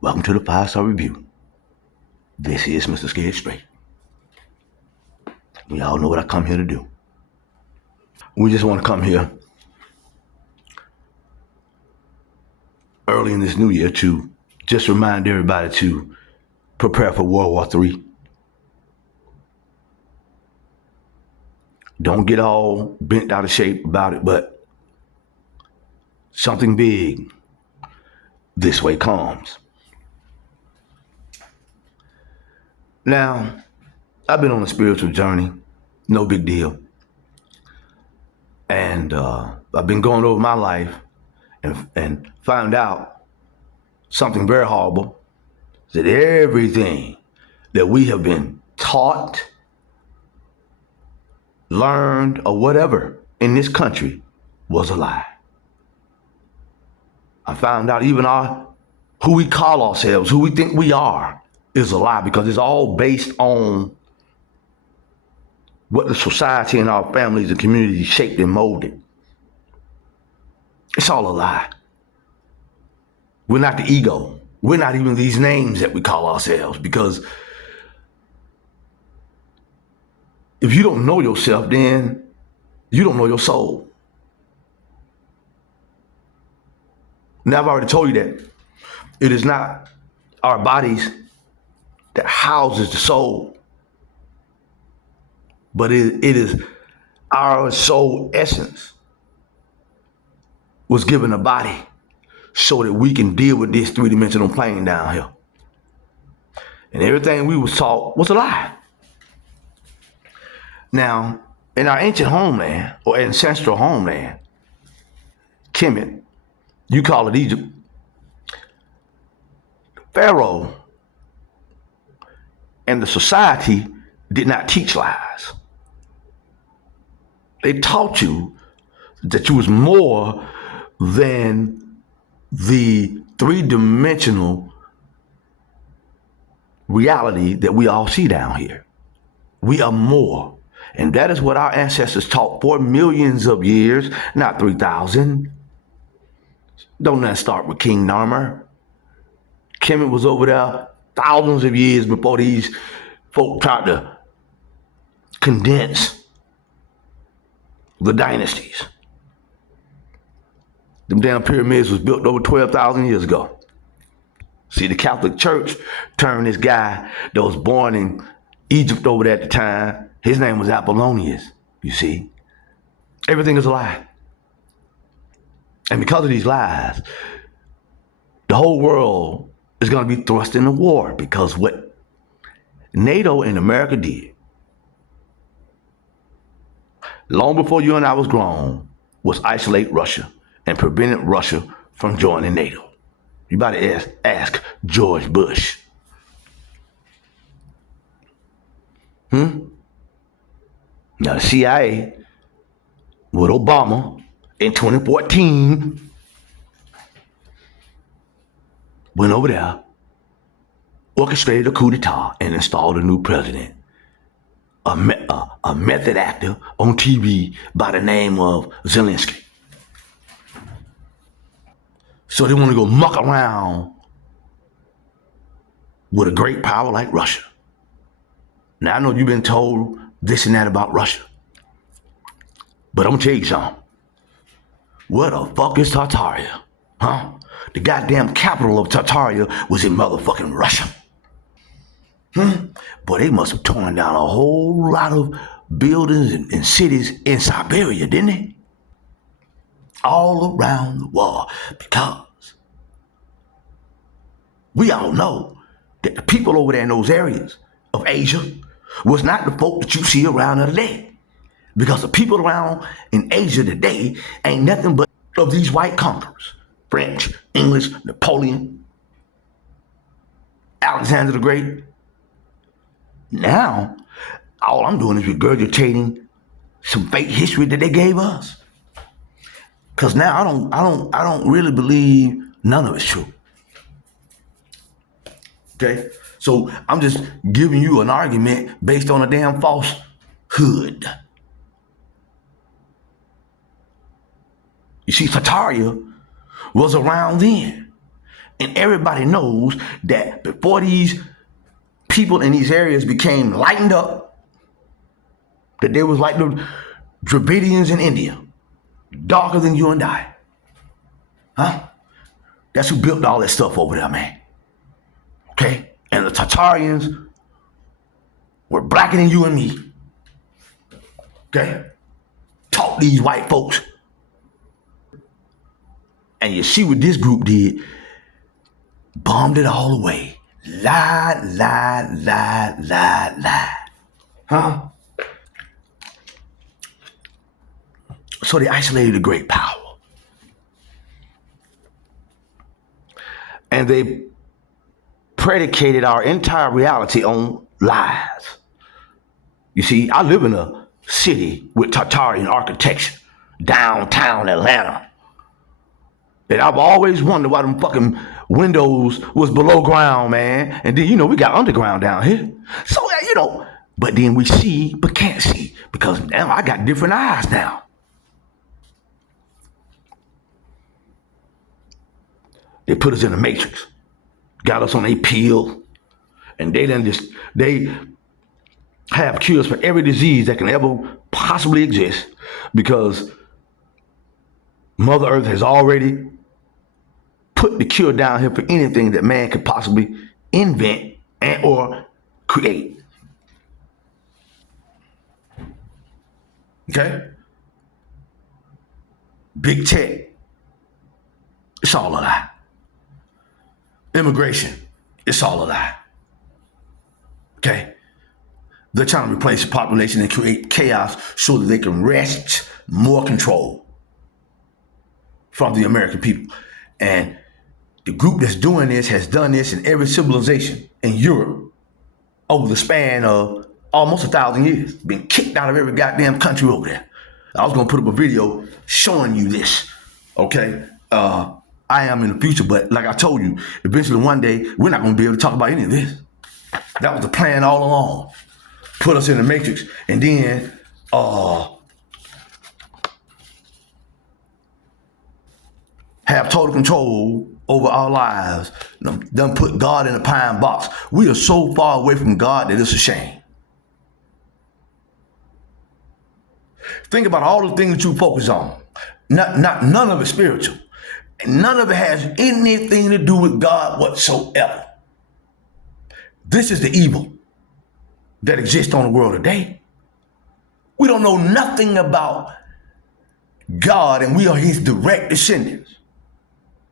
Welcome to the 5-Star Review. This is Mr. Scared Straight. We all know what I come here to do. We just want to come here early in this new year to just remind everybody to prepare for World War III. Don't get all bent out of shape about it, but something big this way comes. Now, I've been on a spiritual journey, no big deal. And I've been going over my life and found out something very horrible, that everything that we have been taught, learned, or whatever in this country was a lie. I found out even who we call ourselves, who we think we are, is a lie, because it's all based on what the society and our families and communities shaped and molded. It's all a lie. We're not the ego. We're not even these names that we call ourselves, because if you don't know yourself, then you don't know your soul. Now, I've already told you that it is not our bodies that houses the soul, but it is our soul essence was given a body so that we can deal with this three-dimensional plane down here. And everything we was taught was a lie. Now, in our ancient homeland, or ancestral homeland, Kemet, you call it Egypt, Pharaoh and the society did not teach lies. They taught you that you was more than the three-dimensional reality that we all see down here. We are more. And that is what our ancestors taught for millions of years, not 3,000. Don't let us start with King Narmer. Kemet was over there thousands of years before these folk tried to condense the dynasties. Them damn pyramids was built over 12,000 years ago. See, the Catholic Church turned this guy that was born in Egypt over there at the time. His name was Apollonius, you see. Everything is a lie. And because of these lies, the whole world is going to be thrust into war, because what NATO and America did, long before you and I was grown, was isolate Russia and prevented Russia from joining NATO. You better ask George Bush. Now, the CIA, with Obama in 2014, went over there, orchestrated a coup d'etat, and installed a new president, a method actor on TV by the name of Zelensky. So they want to go muck around with a great power like Russia. Now, I know you've been told this and that about Russia, but I'm gonna tell you something. Where the fuck is Tartaria? Huh? The goddamn capital of Tartaria was in motherfucking Russia. But they must have torn down a whole lot of buildings and cities in Siberia, didn't they? All around the world, because we all know that the people over there in those areas of Asia was not the folk that you see around there today. Because the people around in Asia today ain't nothing but of these white conquerors. French, English, Napoleon, Alexander the Great. Now, all I'm doing is regurgitating some fake history that they gave us. Because now I don't really believe none of it's true. Okay? So I'm just giving you an argument based on a damn falsehood. You see, Tartaria was around then. And everybody knows that before these people in these areas became lightened up, that they was like the Dravidians in India, darker than you and I. Huh? That's who built all that stuff over there, man. Okay? And the Tartarians were blacker than you and me. Okay? Taught these white folks. And you see what this group did? Bombed it all away. Lied. Huh? So they isolated a great power. And they predicated our entire reality on lies. You see, I live in a city with Tartarian architecture, downtown Atlanta. And I've always wondered why them fucking windows was below ground, man. And then, we got underground down here. So, but then we see, but can't see. Because now I got different eyes now. They put us in the matrix. Got us on a pill. And they have cures for every disease that can ever possibly exist. Because Mother Earth has already put the cure down here for anything that man could possibly invent and or create. Okay? Big tech. It's all a lie. Immigration. It's all a lie. Okay? They're trying to replace the population and create chaos so that they can wrest more control from the American people. And the group that's doing this has done this in every civilization in Europe over the span of almost 1,000 years. Been kicked out of every goddamn country over there. I was gonna put up a video showing you this, okay? I am in the future, but like I told you, eventually one day, we're not gonna be able to talk about any of this. That was the plan all along. Put us in the matrix, and then have total control over our lives. Done put God in a pine box. We are so far away from God that it's a shame. Think about all the things that you focus on. None of it spiritual. And none of it has anything to do with God whatsoever. This is the evil that exists on the world today. We don't know nothing about God, and we are his direct descendants.